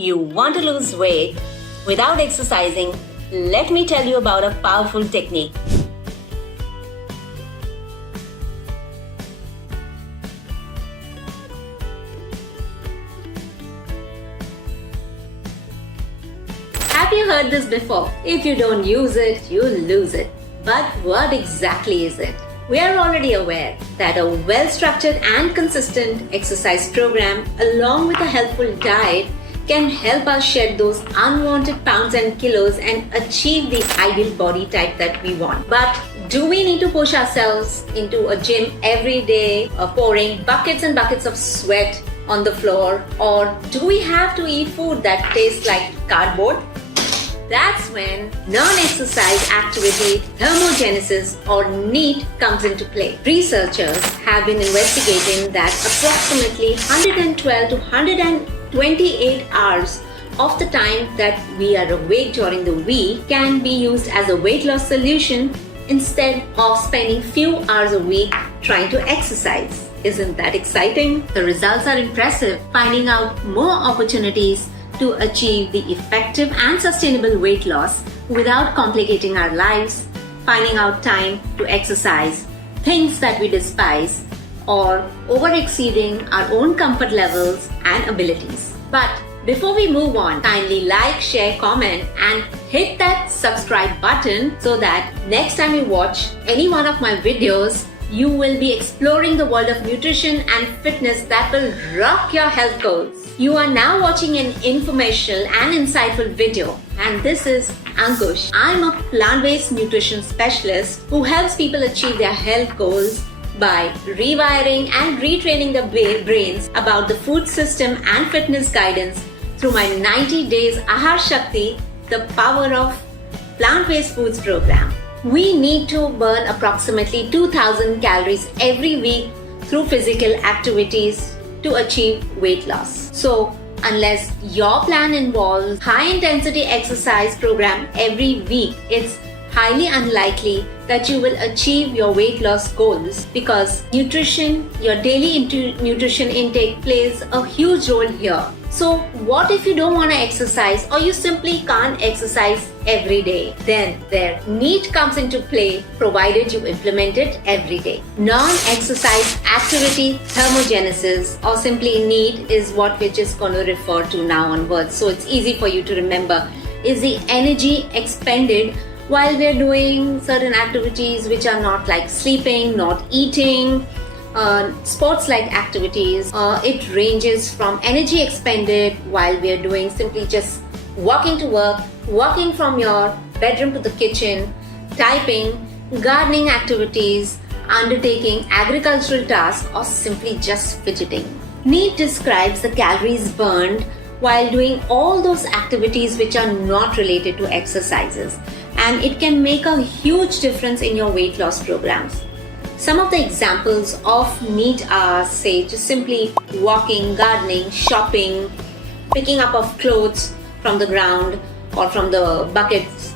You want to lose weight without exercising? Let me tell you about a powerful technique. Have you heard this before? If you don't use it, you lose it. But what exactly is it? We are already aware that a well-structured and consistent exercise program along with a healthful diet can help us shed those unwanted pounds and kilos and achieve the ideal body type that we want. But do we need to push ourselves into a gym every day, pouring buckets and buckets of sweat on the floor? Or do we have to eat food that tastes like cardboard? That's when non-exercise activity, thermogenesis or NEAT comes into play. Researchers have been investigating that approximately 112 to 128 hours of the time that we are awake during the week can be used as a weight loss solution instead of spending few hours a week trying to exercise. Isn't that exciting? The results are impressive, finding out more opportunities to achieve the effective and sustainable weight loss without complicating our lives, finding out time to exercise, things that we despise, or over-exceeding our own comfort levels and abilities. But before we move on, kindly like, share, comment and hit that subscribe button so that next time you watch any one of my videos, you will be exploring the world of nutrition and fitness that will rock your health goals. You are now watching an informational and insightful video, and this is Ankush. I'm a plant-based nutrition specialist who helps people achieve their health goals by rewiring and retraining the brains about the food system and fitness guidance through my 90 days Ahar Shakti, the power of plant-based foods program. We need to burn approximately 2000 calories every week through physical activities to achieve weight loss. So, unless your plan involves high-intensity exercise program every week, it's highly unlikely that you will achieve your weight loss goals because nutrition, your daily nutrition intake plays a huge role here. So what if you don't want to exercise or you simply can't exercise every day? Then their NEAT comes into play provided you implement it every day. Non-exercise activity thermogenesis or simply NEAT is what we're just going to refer to now onwards. So it's easy for you to remember is the energy expended while we're doing certain activities which are not like sleeping, not eating, sports-like activities. It ranges from energy expended while we're doing simply just walking to work, walking from your bedroom to the kitchen, typing, gardening activities, undertaking agricultural tasks, or simply just fidgeting. NEAT describes the calories burned while doing all those activities which are not related to exercises, and it can make a huge difference in your weight loss programs. Some of the examples of NEAT are, say, just simply walking, gardening, shopping, picking up of clothes from the ground or from the buckets.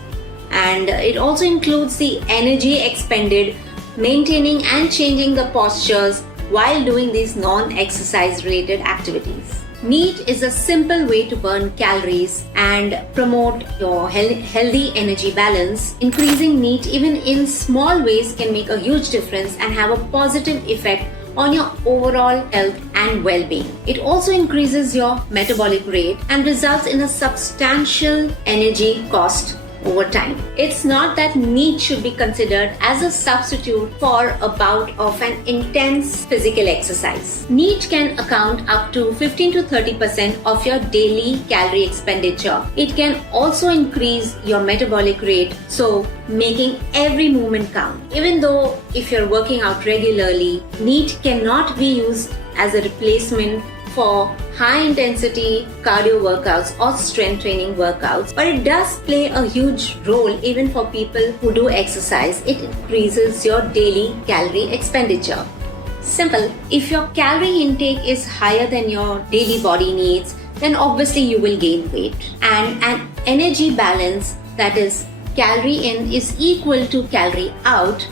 And it also includes the energy expended, maintaining and changing the postures while doing these non-exercise related activities. NEAT is a simple way to burn calories and promote your healthy energy balance. Increasing NEAT even in small ways can make a huge difference and have a positive effect on your overall health and well-being. It also increases your metabolic rate and results in a substantial energy cost over time. It's not that NEAT should be considered as a substitute for a bout of an intense physical exercise. NEAT can account up to 15 to 30% of your daily calorie expenditure. It can also increase your metabolic rate, so making every movement count. Even though if you're working out regularly, NEAT cannot be used as a replacement for high-intensity cardio workouts or strength training workouts, but it does play a huge role even for people who do exercise. It increases your daily calorie expenditure. Simple. If your calorie intake is higher than your daily body needs, then obviously you will gain weight. And an energy balance, that is calorie in is equal to calorie out,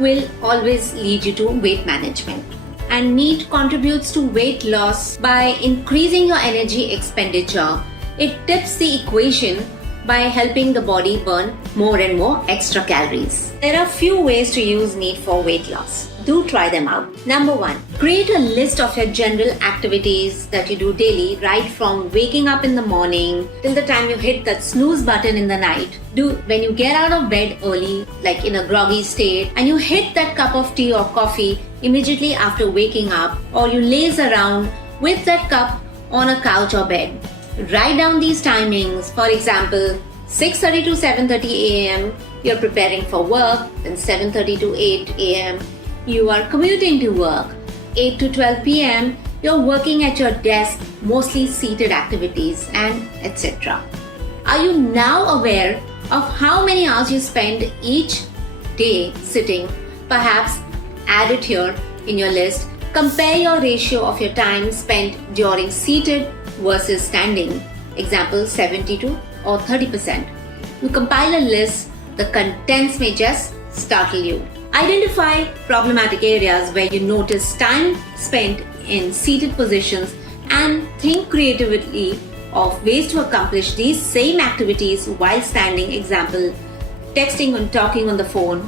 will always lead you to weight management. And NEAT contributes to weight loss by increasing your energy expenditure It tips the equation by helping the body burn more and more extra calories. There are few ways to use NEAT for weight loss. Do try them out. Number 1. Create a list of your general activities that you do daily, right from waking up in the morning till the time you hit that snooze button in the night. Do when you get out of bed early, like in a groggy state, and you hit that cup of tea or coffee immediately after waking up, or you laze around with that cup on a couch or bed. Write down these timings. For example, 6:30 to 7:30 a.m. you're preparing for work, then 7:30 to 8 a.m. you are commuting to work, 8 to 12 p.m. you're working at your desk, mostly seated activities, and etc. Are you now aware of how many hours you spend each day sitting? Perhaps add it here in your list. Compare your ratio of your time spent during seated versus standing. Example 72 or 30%. You compile a list, the contents may just startle you. Identify problematic areas where you notice time spent in seated positions and think creatively of ways to accomplish these same activities while standing. Example, texting and talking on the phone,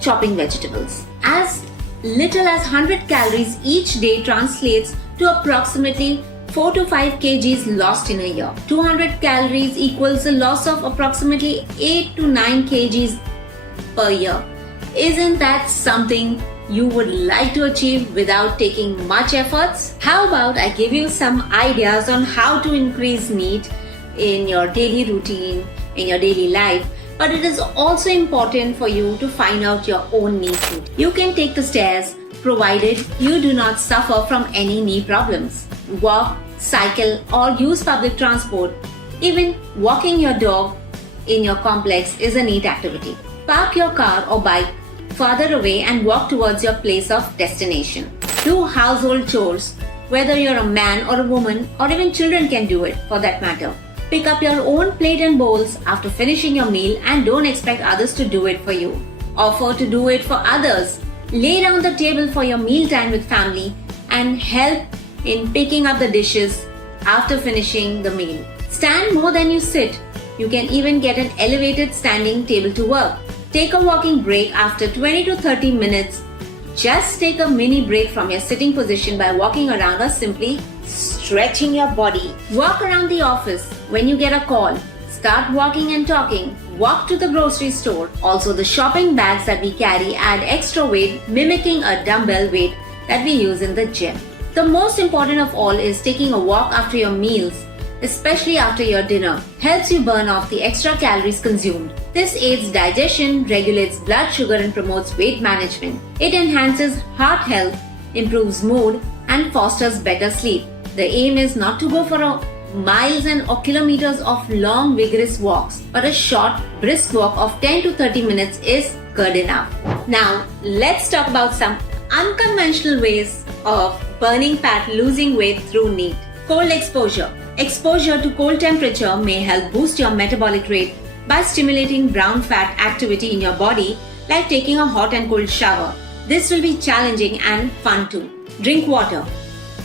chopping vegetables. As little as 100 calories each day translates to approximately 4 to 5 kgs lost in a year. 200 calories equals a loss of approximately 8 to 9 kgs per year. Isn't that something you would like to achieve without taking much efforts? How about I give you some ideas on how to increase NEAT in your daily routine, in your daily life. But it is also important for you to find out your own NEAT route. You can take the stairs provided you do not suffer from any knee problems. Walk, cycle, or use public transport. Even walking your dog in your complex is a NEAT activity. Park your car or bike farther away and walk towards your place of destination. Do household chores, whether you're a man or a woman, or even children can do it for that matter. Pick up your own plate and bowls after finishing your meal and don't expect others to do it for you. Offer to do it for others. Lay down the table for your meal time with family and help in picking up the dishes after finishing the meal. Stand more than you sit. You can even get an elevated standing table to work. Take a walking break after 20 to 30 minutes. Just take a mini break from your sitting position by walking around or simply stretching your body. Walk around the office when you get a call. Start walking and talking. Walk to the grocery store. Also, the shopping bags that we carry add extra weight, mimicking a dumbbell weight that we use in the gym. The most important of all is taking a walk after your meals, especially after your dinner. Helps you burn off the extra calories consumed. This aids digestion, regulates blood sugar, and promotes weight management. It enhances heart health, improves mood, and fosters better sleep. The aim is not to go for miles or kilometers of long, vigorous walks, but a short, brisk walk of 10 to 30 minutes is good enough. Now, let's talk about some unconventional ways of burning fat, losing weight through NEAT. Cold exposure. Exposure to cold temperature may help boost your metabolic rate by stimulating brown fat activity in your body, like taking a hot and cold shower. This will be challenging and fun too. Drink water.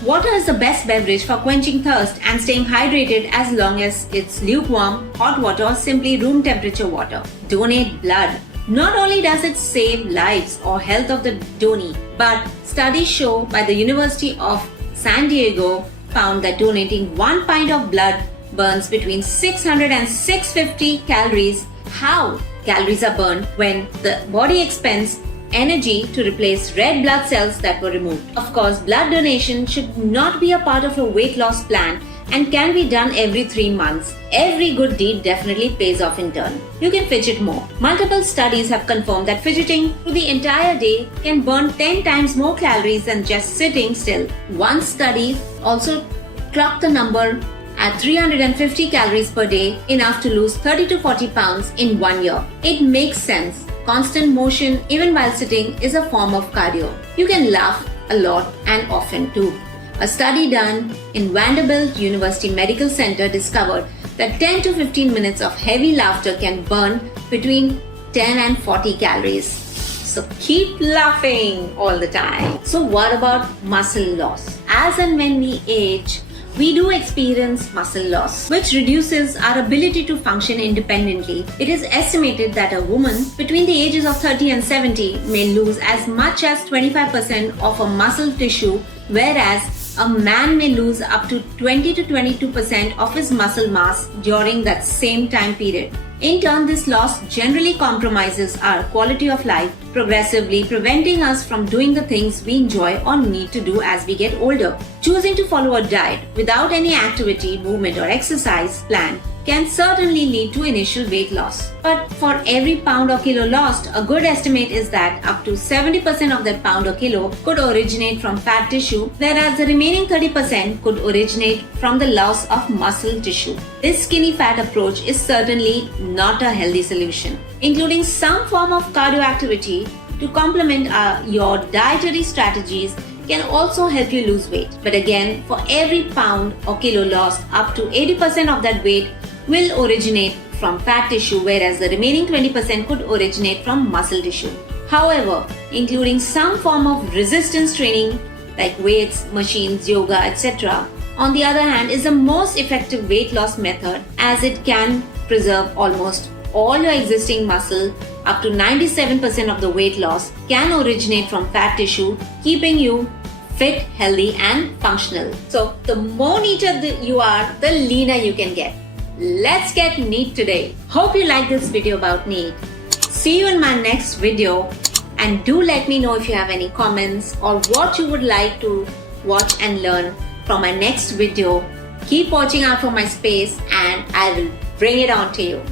Water is the best beverage for quenching thirst and staying hydrated as long as it's lukewarm, hot water, or simply room temperature water. Donate blood. Not only does it save lives or health of the donee, but studies show by the University of San Diego found that donating 1 pint of blood burns between 600 and 650 calories. How? Calories are burned when the body expends energy to replace red blood cells that were removed. Of course, blood donation should not be a part of a weight loss plan and can be done every 3 months. Every good deed definitely pays off in turn. You can fidget more. Multiple studies have confirmed that fidgeting through the entire day can burn 10 times more calories than just sitting still. One study also clocked the number at 350 calories per day, enough to lose 30 to 40 pounds in 1 year. It makes sense. Constant motion, even while sitting, is a form of cardio. You can laugh a lot and often too. A study done in Vanderbilt University Medical Center discovered that 10 to 15 minutes of heavy laughter can burn between 10 and 40 calories. So keep laughing all the time. So what about muscle loss? As and when we age, we do experience muscle loss, which reduces our ability to function independently. It is estimated that a woman between the ages of 30 and 70 may lose as much as 25% of a muscle tissue, whereas a man may lose up to 20 to 22% of his muscle mass during that same time period. In turn, this loss generally compromises our quality of life, progressively preventing us from doing the things we enjoy or need to do as we get older. Choosing to follow a diet without any activity, movement, or exercise plan can certainly lead to initial weight loss. But for every pound or kilo lost, a good estimate is that up to 70% of that pound or kilo could originate from fat tissue, whereas the remaining 30% could originate from the loss of muscle tissue. This skinny fat approach is certainly not a healthy solution. Including some form of cardio activity to complement your dietary strategies can also help you lose weight. But again, for every pound or kilo lost, up to 80% of that weight will originate from fat tissue, whereas the remaining 20% could originate from muscle tissue. However, including some form of resistance training like weights, machines, yoga, etc., on the other hand, is the most effective weight loss method, as it can preserve almost all your existing muscle. Up to 97% of the weight loss can originate from fat tissue, keeping you fit, healthy and functional. So the more neater you are, the leaner you can get. Let's get neat today. Hope you like this video about neat. See you in my next video, and do let me know if you have any comments or what you would like to watch and learn from my next video. Keep watching out for my space and I will bring it on to you.